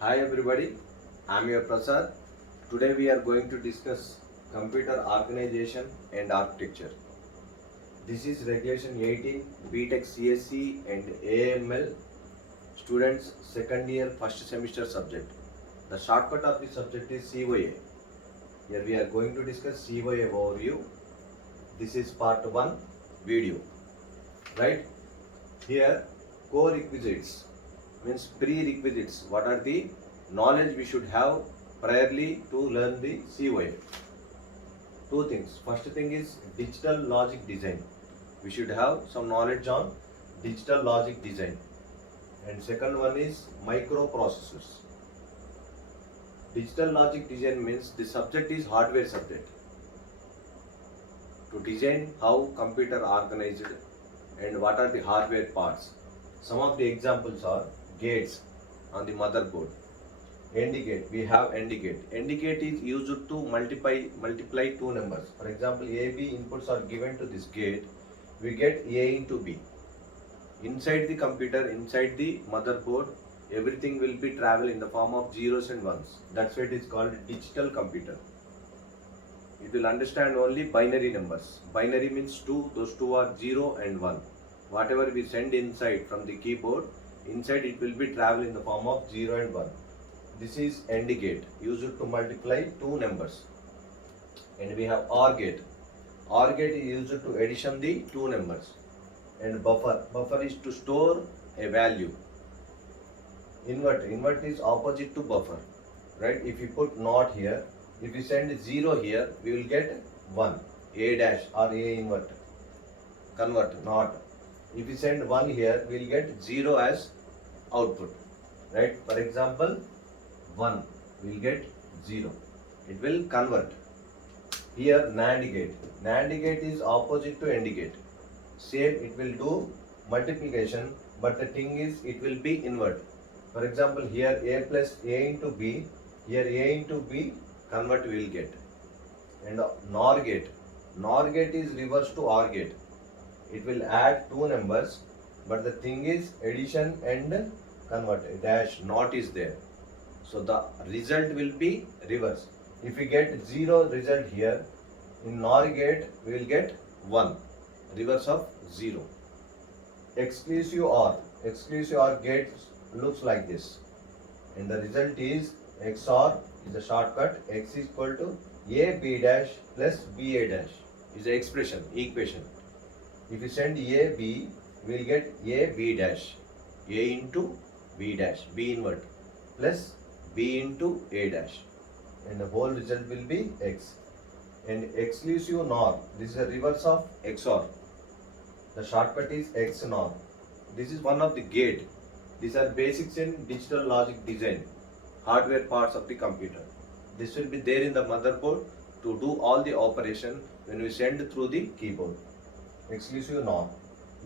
Hi everybody, I am your Prasad. Today we are going to discuss computer organization and architecture. This is regulation 18 BTech CSE and AML students second year first semester subject. The shortcut of the subject is COA. Here we are going to discuss COA overview. This is part 1 video. Right? Here core requisites means prerequisites. What are the knowledge we should have priorly to learn the COA? Two things. First thing is digital logic design. We should have some knowledge on digital logic design. And second one is microprocessors. Digital logic design means the subject is hardware subject. To design how computer organized and what are the hardware parts. Some of the examples are gates on the motherboard. AND gate, we have AND gate. AND gate is used to multiply two numbers. For example, A, B inputs are given to this gate. We get A into B. Inside the computer, inside the motherboard, everything will be travel in the form of zeros and ones. That's why it is called digital computer. It will understand only binary numbers. Binary means 2, those two are 0 and 1. Whatever we send inside from the keyboard, inside it will be travel in the form of 0 and 1. This is AND gate, used to multiply two numbers. And we have OR gate. OR gate is used to addition the two numbers. And buffer. Buffer is to store a value. Invert. Invert is opposite to buffer. Right? If you put not here, if you send 0 here, we will get 1. A dash or A invert. Convert, not. If you send 1 here, we will get 0 as output. Right? For example, 1 will get 0. It will convert. Here NAND gate. NAND gate is opposite to AND gate. Same, it will do multiplication, but the thing is it will be invert. For example, here A plus A into B, here A into B, convert we will get. And NOR gate. NOR gate is reverse to OR gate. It will add two numbers, but the thing is addition and convert. Dash not is there. So the result will be reverse. If we get 0 result here, in NOR gate we will get 1. Reverse of 0. Exclusive OR. Exclusive OR gate looks like this. And the result is XOR is a shortcut. X is equal to AB dash plus BA dash is the expression, equation. If you send AB, we will get AB dash. A into B dash, B invert plus B into A dash. And the whole result will be X. And exclusive NOR, this is the reverse of XOR. The shortcut is XNOR. This is one of the gate. These are basics in digital logic design, hardware parts of the computer. This will be there in the motherboard to do all the operation when we send through the keyboard. Exclusive NOR.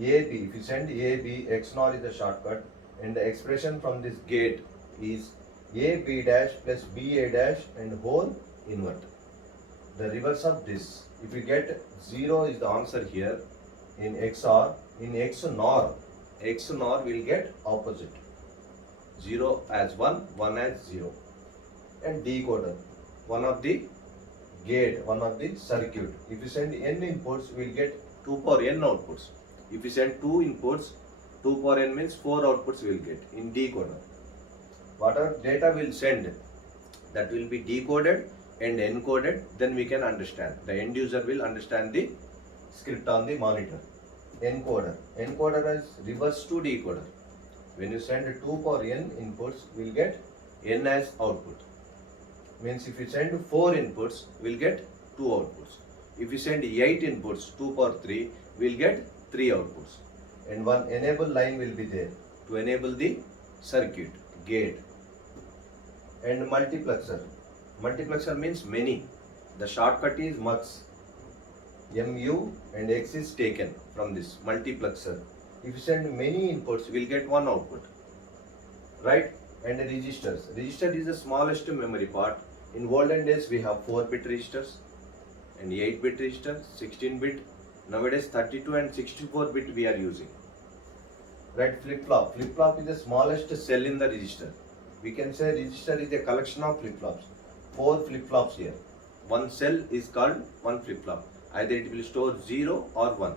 AB, if you send AB, XNOR is the shortcut, and the expression from this gate is AB dash plus BA dash and whole invert. The reverse of this, if you get 0 is the answer here in XOR, in XNOR, XNOR will get opposite. 0 as 1, 1 as 0. And decoder, one of the gate, one of the circuit. If you send n inputs, we will get 2 power n outputs. If you send 2 inputs, 2 power n means 4 outputs we will get in decoder. Whatever data will send, that will be decoded and encoded, then we can understand. The end user will understand the script on the monitor. Encoder. Encoder is reverse to decoder. When you send 2 power n inputs, we will get n as output. Means if you send 4 inputs, we will get 2 outputs. If you send 8 inputs, 2 power 3, we will get 3 outputs. And one enable line will be there to enable the circuit, gate. And multiplexer. Multiplexer means many. The shortcut is MUX. MU and X is taken from this multiplexer. If you send many inputs, we will get one output. Right? And registers. Register is the smallest memory part. In olden days, we have 4-bit registers and 8-bit registers, 16-bit. Nowadays, 32 and 64-bit we are using. Right? Flip-flop. Flip-flop is the smallest cell in the register. We can say register is a collection of flip-flops. 4 flip-flops here. One cell is called one flip-flop. Either it will store 0 or 1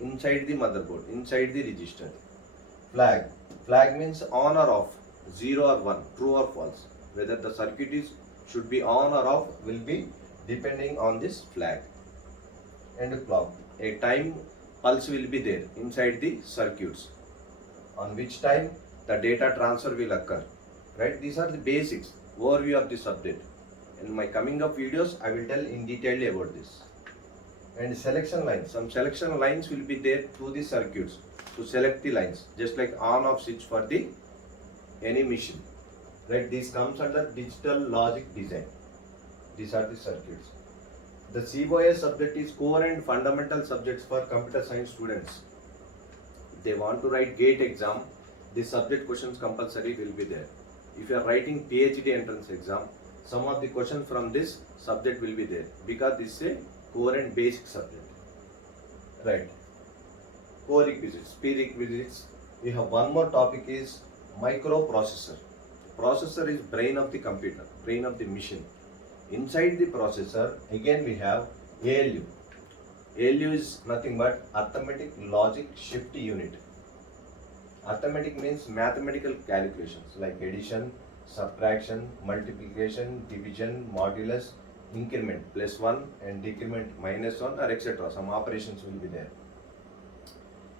inside the motherboard, inside the register. Flag. Flag means on or off, 0 or 1, true or false. Whether the circuit is should be on or off will be depending on this flag. And clock. A time pulse will be there inside the circuits, on which time the data transfer will occur. Right? These are the basics, overview of the subject. In my coming up videos, I will tell in detail about this. And selection lines. Some selection lines will be there through the circuits to select the lines, just like on-off switch for the any machine. Right? This comes under digital logic design. These are the circuits. The COS subject is core and fundamental subjects for computer science students. If they want to write GATE exam, this subject questions compulsory will be there. If you are writing PhD entrance exam, some of the questions from this subject will be there because this is a core and basic subject. Right. Core requisites, prerequisites. We have one more topic is microprocessor. Processor is brain of the computer, brain of the machine. Inside the processor, again we have ALU. ALU is nothing but arithmetic logic shift unit. Arithmetic means mathematical calculations like addition, subtraction, multiplication, division, modulus, increment +1 and decrement -1 or etc. Some operations will be there.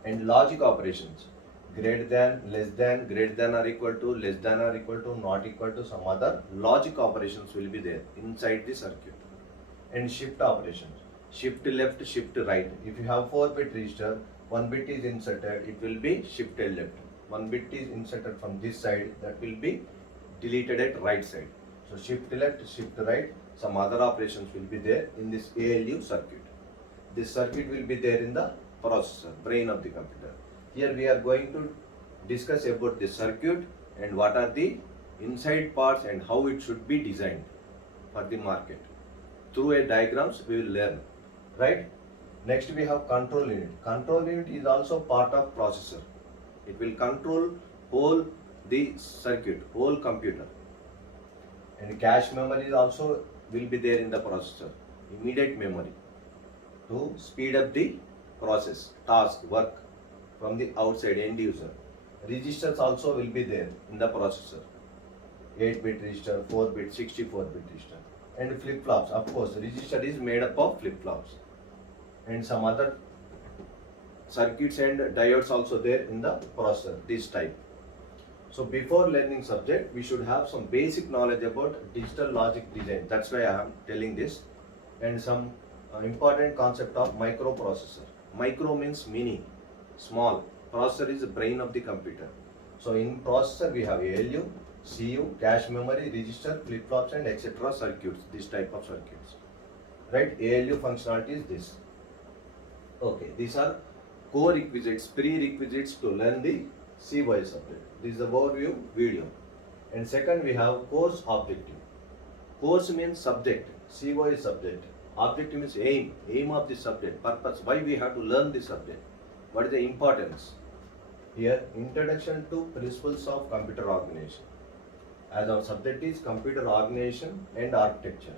And logic operations, greater than, less than, greater than or equal to, less than or equal to, not equal to, some other logic operations will be there inside the circuit. And shift operations, shift left, shift right. If you have 4-bit register, 1 bit is inserted, it will be shifted left. 1 bit is inserted from this side, that will be deleted at right side. So shift left, shift right, some other operations will be there in this ALU circuit. This circuit will be there in the processor, brain of the computer. Here we are going to discuss about the circuit and what are the inside parts and how it should be designed for the market. Through a diagrams we will learn, right? Next we have control unit. Control unit is also part of processor. It will control whole the circuit, whole computer. And cache memory also will be there in the processor. Immediate memory to speed up the process, task, work from the outside end user. Registers also will be there in the processor. 8-bit register, 4-bit, 64-bit register. And flip-flops, of course, register is made up of flip-flops. And some other circuits and diodes also there in the processor, this type. So before learning subject, we should have some basic knowledge about digital logic design. That's why I am telling this. And some important concept of microprocessor. Micro means mini, small. Processor is the brain of the computer. So in processor we have ALU, CU, cache memory, register, flip-flops and etc. circuits, this type of circuits. Right? ALU functionality is this. Okay, these are core requisites, prerequisites to learn the COS subject. This is the overview video. And second we have course objective. Course means subject, COS subject. Objective means aim of the subject, purpose, why we have to learn the subject, what is the importance. Here, introduction to principles of computer organization. As our subject is computer organization and architecture.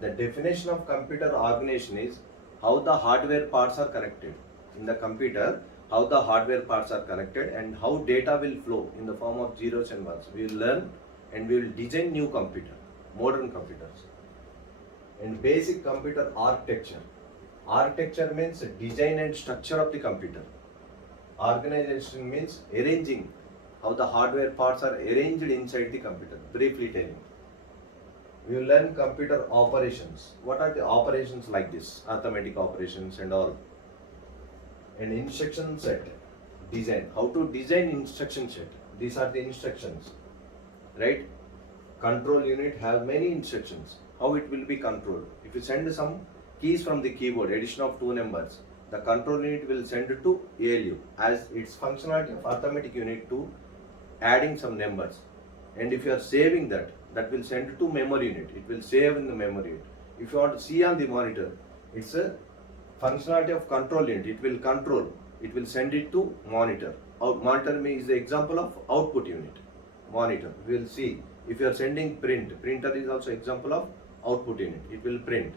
The definition of computer organization is how the hardware parts are connected. In the computer, how the hardware parts are connected and how data will flow in the form of zeros and ones. We will learn and we will design new computer, modern computers. And basic computer architecture. Architecture means design and structure of the computer. Organization means arranging, how the hardware parts are arranged inside the computer. Briefly telling. We will learn computer operations. What are the operations like this? Arithmetic operations and all. And instruction set. Design. How to design instruction set. These are the instructions. Right? Control unit have many instructions. How it will be controlled. If you send some keys from the keyboard, addition of 2 numbers, the control unit will send it to ALU as its functionality of arithmetic unit to adding some numbers. And if you are saving that, that will send it to memory unit. It will save in the memory unit. If you want to see on the monitor, it's a functionality of control unit. It will control. It will send it to monitor. Monitor is the example of output unit. monitor. We will see if you are sending print, printer is also example of output unit. It will print.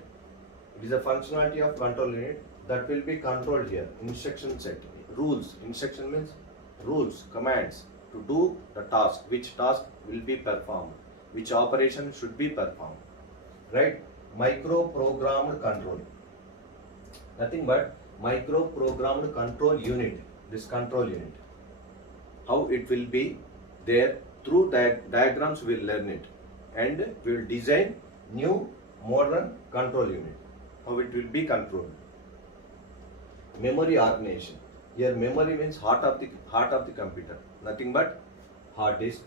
It is a functionality of control unit that will be controlled here. Instruction set, rules. Instruction means rules, commands to do the task. Which task will be performed? Which operation should be performed? Right? Micro-programmed control. Nothing but micro-programmed control unit. This control unit. How it will be there through diagrams we will learn it, and we will design new modern control unit. How it will be controlled. Memory organization. Here memory means heart of the computer. Nothing but hard disk,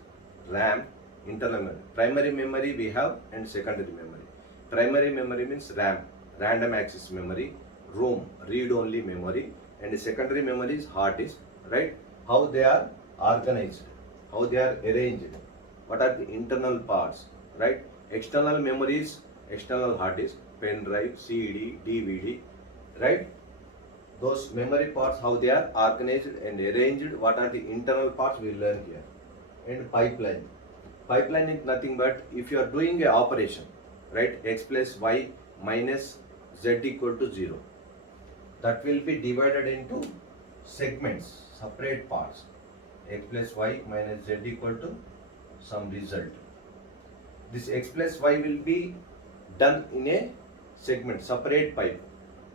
RAM, internal memory. Primary memory we have and secondary memory. Primary memory means RAM, random access memory, ROM, read only memory, and secondary memory is hard disk. Right? How they are organized, how they are arranged, what are the internal parts, right? External memories, external hard disk, pen drive, CD, DVD, right? Those memory parts, how they are organized and arranged, what are the internal parts we learn here. And pipeline. Pipeline is nothing but if you are doing a operation, right? X plus Y minus Z equal to 0. That will be divided into segments, separate parts. X plus Y minus Z equal to some result. This X plus Y will be done in a segment, separate pipe.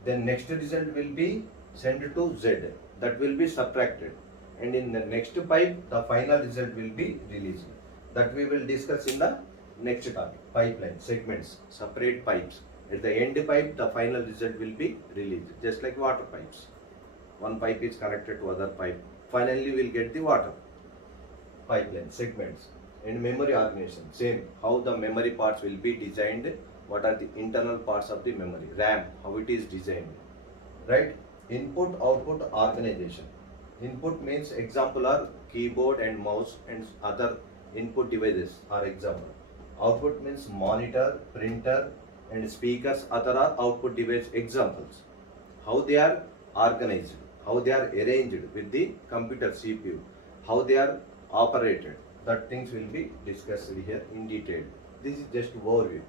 Then next result will be sent to Z. That will be subtracted. And in the next pipe, the final result will be released. That we will discuss in the next topic. Pipeline, segments, separate pipes. At the end pipe, the final result will be released. Just like water pipes. One pipe is connected to other pipe. Finally, we will get the water. Pipeline, segments, and memory organization. Same, how the memory parts will be designed, what are the internal parts of the memory. RAM, how it is designed. Right? Input, output, organization. Input means example are keyboard and mouse and other input devices are example. Output means monitor, printer, and speakers, other are output device examples. How they are organized, how they are arranged with the computer CPU, how they are operated, that things will be discussed here in detail. This is just overview.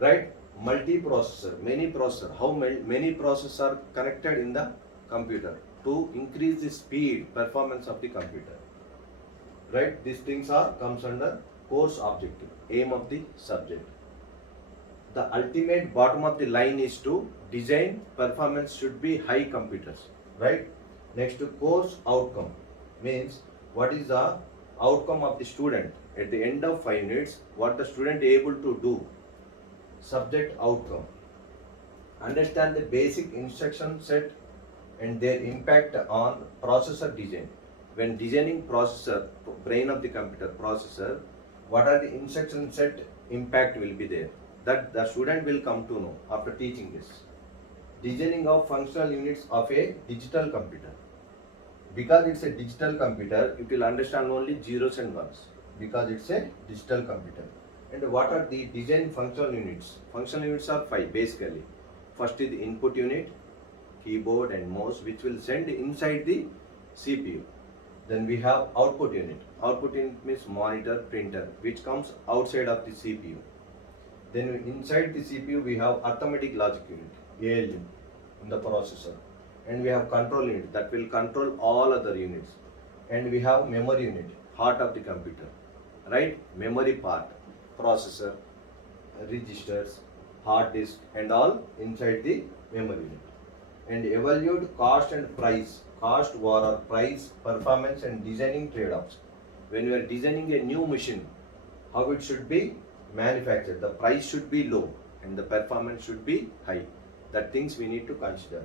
Right? Multiprocessor, many processor, how many processors are connected in the computer to increase the speed, performance of the computer. Right? These things are comes under course objective, aim of the subject. The ultimate bottom of the line is to design performance should be high computers. Right? Next to course outcome means what is the outcome of the student at the end of 5 minutes, what the student able to do. Subject outcome. Understand the basic instruction set and their impact on processor design. When designing processor, brain of the computer processor, what are the instruction set impact will be there. That the student will come to know after teaching this. Designing of functional units of a digital computer. Because it's a digital computer, it will understand only zeros and ones. Because it's a digital computer. And what are the design functional units? Functional units are 5 basically. First is the input unit, keyboard and mouse, which will send inside the CPU. Then we have output unit. Output unit means monitor, printer, which comes outside of the CPU. Then inside the CPU we have arithmetic logic unit, ALU, in the processor. And we have control unit that will control all other units. And we have memory unit, heart of the computer. Right? Memory part, processor, registers, hard disk and all inside the memory unit. And evaluate cost and price, cost or price, performance and designing trade-offs. When you are designing a new machine, how it should be manufactured, the price should be low and the performance should be high. That things we need to consider.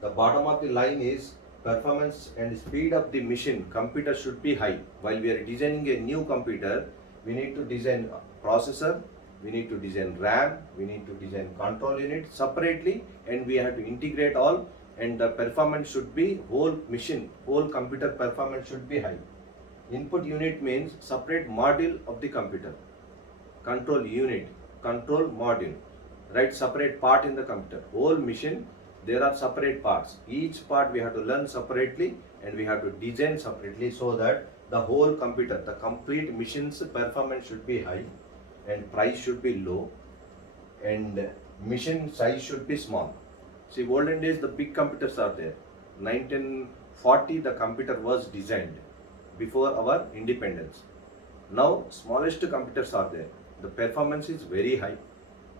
The bottom of the line is performance and speed of the machine, computer should be high. While we are designing a new computer, we need to design processor, we need to design RAM, we need to design control unit separately, and we have to integrate all, and the performance should be whole machine, whole computer performance should be high. Input unit means separate module of the computer. Control unit, control module, right? Separate part in the computer. Whole machine, there are separate parts. Each part we have to learn separately and we have to design separately so that the whole computer, the complete machine's performance should be high and price should be low and machine size should be small. See, olden days the big computers are there. 1940 the computer was designed before our independence. Now smallest computers are there. The performance is very high.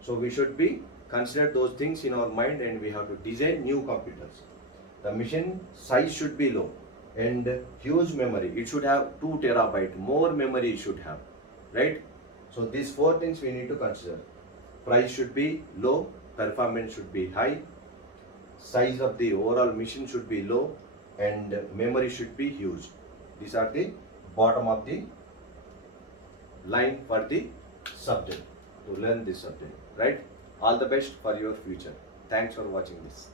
So we should be consider those things in our mind and we have to design new computers. The machine size should be low and huge memory. It should have 2 terabyte. More memory it should have, right? So these 4 things we need to consider. Price should be low, performance should be high, size of the overall machine should be low, and memory should be huge. These are the bottom of the line for the subject to learn this subject, right? All the best for your future. Thanks for watching this.